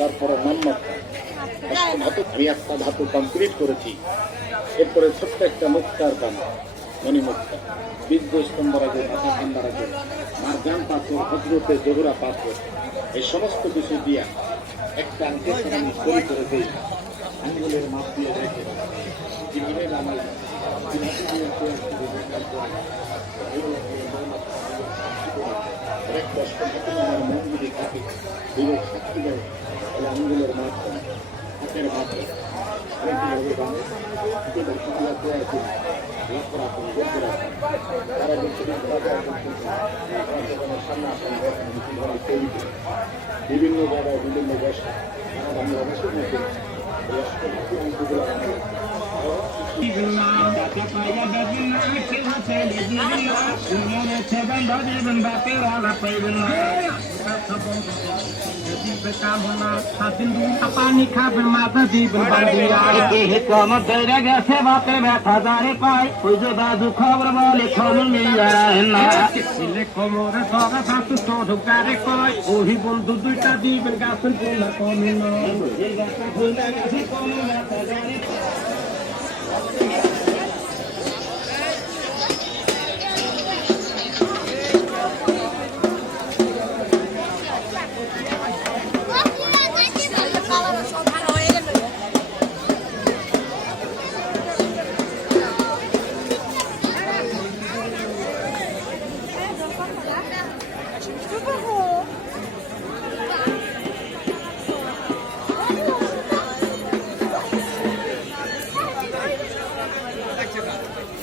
তারপরে নামমাত্রা ধাতু আমি একটা ধাতু কমপ্লিট করেছি। এরপরে ছোট্ট একটা মুক্তার দাম মণিমুক্তা। বীর্য স্তম্ভরা যে মাথা পাথর হজরতে জোহরা পাথর, এই সমস্ত কিছু দিয়া একটা আমি তৈরি করে দিই। আঙ্গুলের মাপ দিয়ে রেখে কীভাবে দিয়ে তৈরি করে তারপর এক দশ পনেরো আমার মন যদি থাকে বিবেক শক্তি দেয় তাহলে আঙ্গুলের মাধ্যমে হাতের মাধ্যমে তারা বিভিন্ন জায়গায় বিভিন্ন দেশে তারা বাংলাদেশের মধ্যে পানি ওহি বন্ধু দুইটা দিবেন গাছের কোনা Gracias.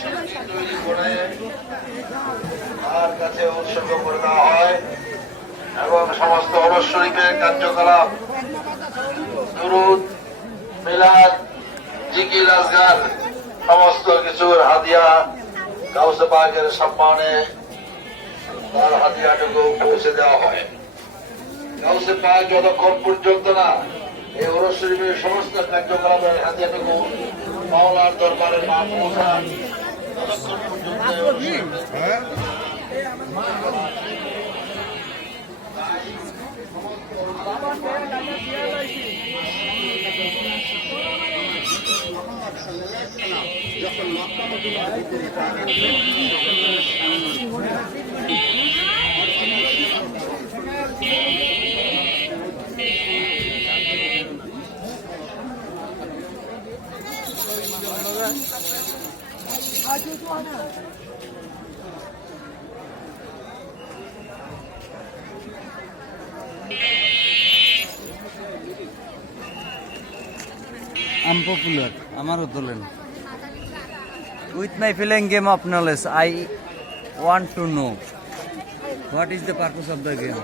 তৈরি কাছে উৎসর্গ করে দেওয়া হয় এবং সমস্ত অবশ্যরিকের কার্যকলাপ, দুরুদ, মিলাদ, জিকির আজগার সমস্ত কিছুর হাদিয়া গাউসে পাকের সম্মানে তার হাদিয়াটুকু পৌঁছে দেওয়া হয়। গাউসে পাক যতক্ষণ পর্যন্ত না এই ওরস সমস্ত কার্যকলাপের হাদিয়াটুকু মাওলার দরবারে না পৌঁছান ততক্ষণ পর্যন্ত এই আনপপুলার আমারও তোলেন। With my feeling game of knowledge I want to know what is the purpose of the game